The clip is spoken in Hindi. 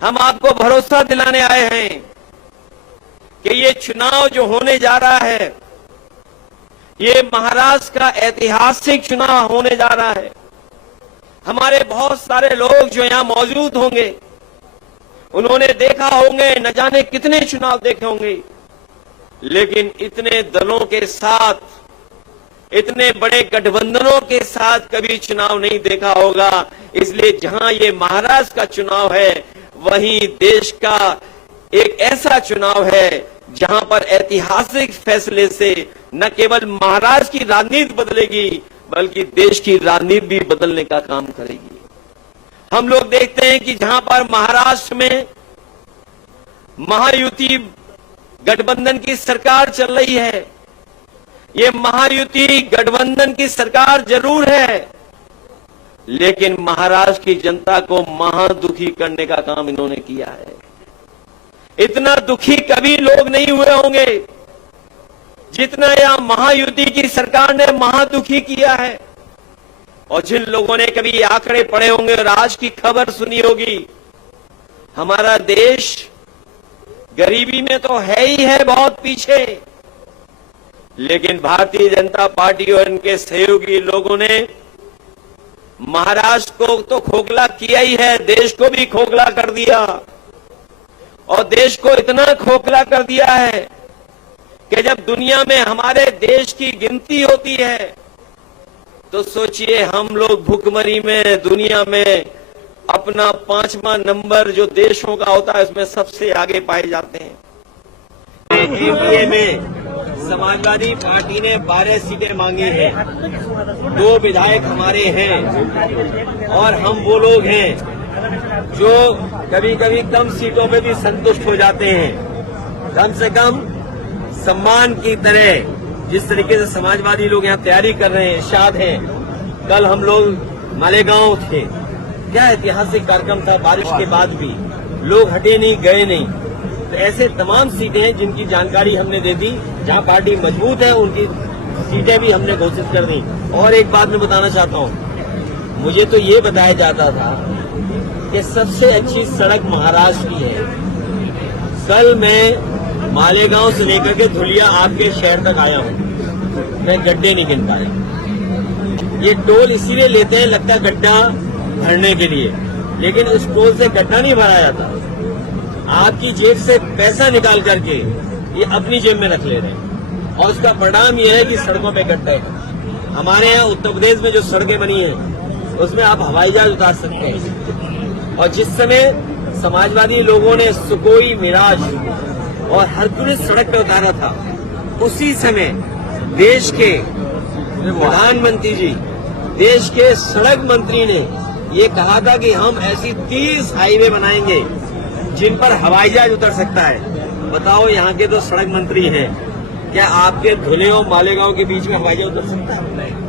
हम आपको भरोसा दिलाने आए हैं कि ये चुनाव जो होने जा रहा है, ये महाराष्ट्र का ऐतिहासिक चुनाव होने जा रहा है। हमारे बहुत सारे लोग जो यहां मौजूद होंगे, उन्होंने देखा होंगे, न जाने कितने चुनाव देखे होंगे, लेकिन इतने दलों के साथ, इतने बड़े गठबंधनों के साथ कभी चुनाव नहीं देखा होगा। इसलिए जहां ये महाराष्ट्र का चुनाव है, वहीं देश का एक ऐसा चुनाव है जहां पर ऐतिहासिक फैसले से न केवल महाराष्ट्र की राजनीति बदलेगी, बल्कि देश की राजनीति भी बदलने का काम करेगी। हम लोग देखते हैं कि जहां पर महाराष्ट्र में महायुति गठबंधन की सरकार चल रही है, ये महायुति गठबंधन की सरकार जरूर है, लेकिन महाराष्ट्र की जनता को महादुखी करने का काम इन्होंने किया है। इतना दुखी कभी लोग नहीं हुए होंगे जितना यह महायुति की सरकार ने महादुखी किया है। और जिन लोगों ने कभी आंकड़े पढ़े होंगे और आज की खबर सुनी होगी, हमारा देश गरीबी में तो है ही है बहुत पीछे, लेकिन भारतीय जनता पार्टी और इनके सहयोगी लोगों ने महाराष्ट्र को तो खोखला किया ही है, देश को भी खोखला कर दिया। और देश को इतना खोखला कर दिया है कि जब दुनिया में हमारे देश की गिनती होती है, तो सोचिए हम लोग भुखमरी में दुनिया में अपना 5वां नंबर जो देशों का होता है, उसमें सबसे आगे पाए जाते हैं। एनडीए में समाजवादी पार्टी ने 12 सीटें मांगी हैं, 2 विधायक हमारे हैं, और हम वो लोग हैं जो कभी कभी कम सीटों पे भी संतुष्ट हो जाते हैं। कम से कम सम्मान की तरह जिस तरीके से समाजवादी लोग यहाँ तैयारी कर रहे हैं, इरशाद हैं। कल हम लोग मालेगांव थे, क्या ऐतिहासिक कार्यक्रम था, बारिश के बाद भी लोग हटे नहीं, गए नहीं। तो ऐसे तमाम सीटें हैं जिनकी जानकारी हमने दे दी, जहां पार्टी मजबूत है उनकी सीटें भी हमने घोषित कर दी। और एक बात मैं बताना चाहता हूं, मुझे तो ये बताया जाता था कि सबसे अच्छी सड़क महाराष्ट्र की है। कल मैं मालेगांव से लेकर के धुलिया आपके शहर तक आया हूं, मैं गड्ढे नहीं गिन पाया। ये टोल इसीलिए लेते हैं, लगता है गड्ढा भरने के लिए, लेकिन इस टोल से गड्ढा नहीं भरा जाता। आपकी जेब से पैसा निकाल करके ये अपनी जेब में रख ले रहे हैं, और उसका परिणाम ये है कि सड़कों पे गड्ढे हैं। हमारे यहाँ उत्तर प्रदेश में जो सड़कें बनी हैं, उसमें आप हवाई जहाज उतार सकते हैं। और जिस समय समाजवादी लोगों ने सुकोई, मिराज और हरकुलिस सड़क पे उतारा था, उसी समय देश के प्रधानमंत्री जी, देश के सड़क मंत्री ने ये कहा था कि हम ऐसी 30 हाईवे बनाएंगे जिन पर हवाई जहाज उतर सकता है। बताओ, यहाँ के तो सड़क मंत्री हैं, क्या आपके धुले और मालेगांव के बीच में हवाई जहाज उतर सकता है?